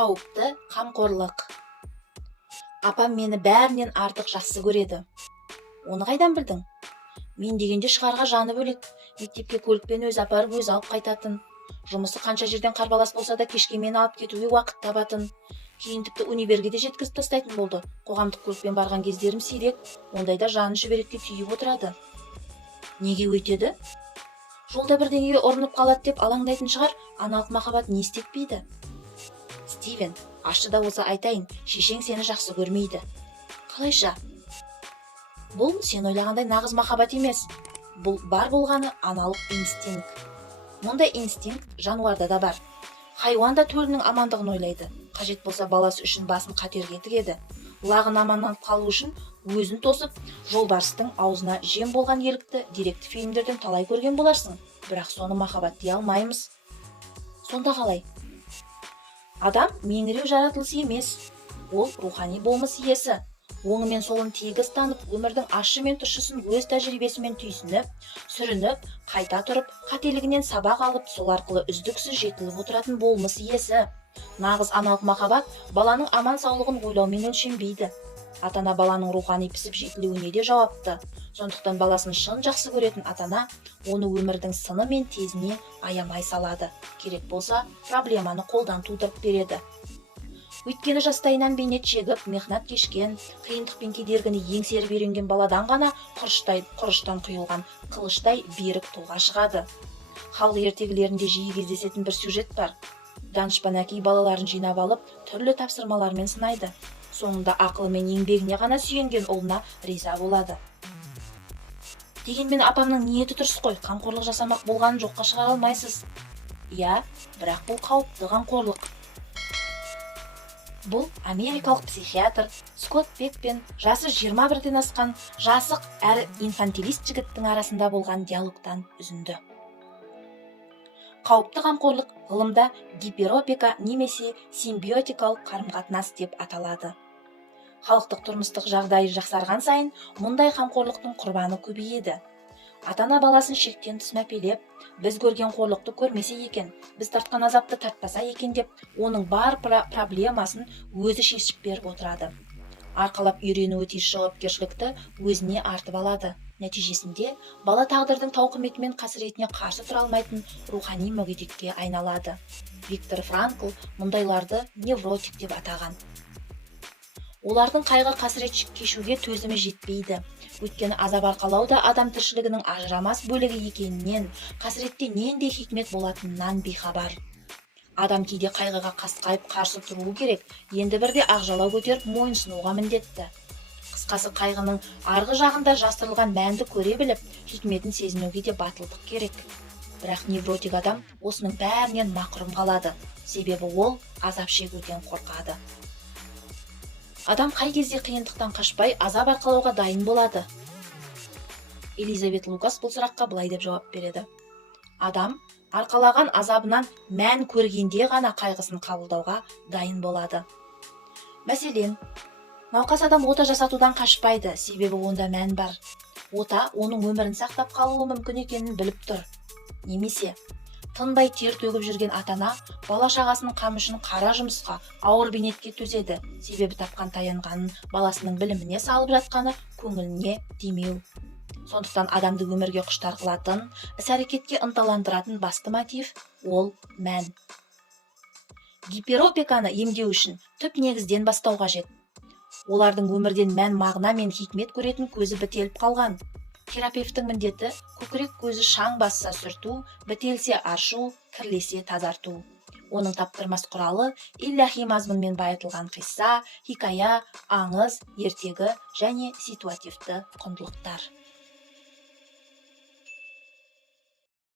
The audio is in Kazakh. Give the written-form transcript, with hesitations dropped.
Қауіпті қамқорлық. Апам мені бәрінен артық жақсы көреді. Оны қайдан білдің? Мен дегенде шығарға жаны бөлек. Мектепке көлікпен өзі апарып өзі алып қайтатын. Жұмысы қанша жерден қарбалас болса да кешке мені алып кетуге уақыт табатын. Кейін тіпті универге де жеткізіп тастайтын болды. Қоғамдық көлікпен барған кездерім сирек, ондайда жаны шүберекке түйіп отырады. Неге өйтеді? Жолда бірдеңеге ұрынып қалады деп алаңдайтын шығар, аналық махаббат не істетпейді? Стивен, ащы да болса айтайын, шешең сені жақсы көрмейді. Қалайша? Бұл сен ойлағандай нағыз махаббат емес. Бұл бар болғаны аналық инстинкт. Мұндай инстинкт жануарда да бар. Хайуан да төрінің амандығын ойлайды. Қажет болса баласы үшін басын қатерге тігеді. Лағын аманданып қалу үшін өзін тосып, жолбарыстың аузына жем болған елікті деректі фильмдерден талай көрген боларсың. Бірақ соны махаббат дей алмаймыз. Сонда қалай? Адам меңіреу жаратылысы емес. Ол рухани болмыс иесі. Оңы мен солын тегіс танып, өмірдің ащы мен тұщысын өз тәжірибесімен түйсініп, сүрініп, қайта тұрып, қателігінен сабақ алып, сол арқылы үздіксіз жетіліп отыратын болмыс иесі. Нағыз аналық махаббат баланың аман саулығын ойлаумен өлшенбейді. Ата-ана баланың рухани пісіп жетілуіне де жауапты. Сондықтан баласын шын жақсы көретін ата-ана оны өмірдің сыны мен тезіне аямай салады. Керек болса, проблеманы қолдан тудырып береді. Өйткені жастайынан бейнет шегіп, мехнат кешкен, қиындық пен кедергіні еңсеріп үйренген баладан ғана құрыштан құйылған қылыштай берік тұлға шығады. Халық ертегілерінде жиі кездесетін бір сюжет бар. Данышпан әке балаларын жинап алып, түрлі тапсырмалармен сынайды. Соңында ақылы мен еңбегіне ғана сүйенген ұлына риза болады. Дегенмен апамның ниеті дұрыс қой, қамқорлық жасамақ болғанын жоққа шығара алмайсыз. Иә, бірақ бұл қауіпті қамқорлық. Бұл америкалық психиатр Скотт Пек пен жасы 21-ден асқан жасық әрі инфантилист жігіттің арасында болған диалогтан үзінді. Қауіпті қамқорлық ғылымда гиперопека немесе симбиотикалық қарым-қатынас деп аталады. Халықтық тұрмыстық жағдайы жақсарған сайын мұндай қамқорлықтың құрбаны көбейеді. Ата-ана баласын шектен тыс мәпелеп, біз көрген қорлықты көрмесе екен, біз тартқан азапты тартпаса екен деп, оның бар проблемасын өзі шешіп беріп отырады. Арқалап үйренуі тиіс жауапкершілікті өзіне артып алады. Нәтижесінде бала тағдырдың тауқыметі мен қасіретіне қарсы тұра алмайтын рухани мүгедекке айналады. Виктор Франкл мұндайларды невротик деп атаған. Олардың қайғы қасірет кешуге төзімі жетпейді. Өйткені азап арқалау да адам тіршілігінің ажырамас бөлігі екенінен, қасіретте нендей хикмет болатынынан бейхабар. Адам кейде қайғыға қасқайып қарсы тұруы керек, енді бірде ақжалау көтеріп мойынсынуға міндетті. Қысқасы қайғының арғы жағында жастырылған мәнді көре біліп, хикметін сезінуге де батылдық керек. Бірақ невротик адам осының бәрінен мақұрым қалады, себебі ол азап шегуден қорқады. Адам қай кезде қиындықтан қашпай азап арқалауға дайын болады? Элизабет Лукас бұл сұраққа былай деп жауап береді. Адам арқалаған азабынан мән көргенде ғана қайғысын қабылдауға дайын болады. Мәселен, науқас адам ота жасатудан қашпайды, себебі онда мән бар. Ота оның өмірін сақтап қалуы мүмкін екенін біліп тұр. Немесе тынбай тер төгіп жүрген ата-ана бала шағасының қамышын қара жұмысқа, ауыр бейнетке төзеді, себебі тапқан таянғанын баласының біліміне салып жатқаны көңіліне тимеу. Сондықтан адамды өмірге құштар қылатын, іс-әрекетке ынталандыратын басты мотив ол мән. Гиперопеканы емдеу үшін түп негізден бастау қажет. Олардың өмірден мән, мағына мен хикмет көретін көзі бітеліп қалған. Терапевтің міндеті көкірек көзі шаң басса сүрту, бітелсе ашу, кірлесе тазарту. Оның таптырмас құралы илляхи мазмұнмен байытылған қисса, хикая, аңыз, ертегі және ситуативті құндылықтар.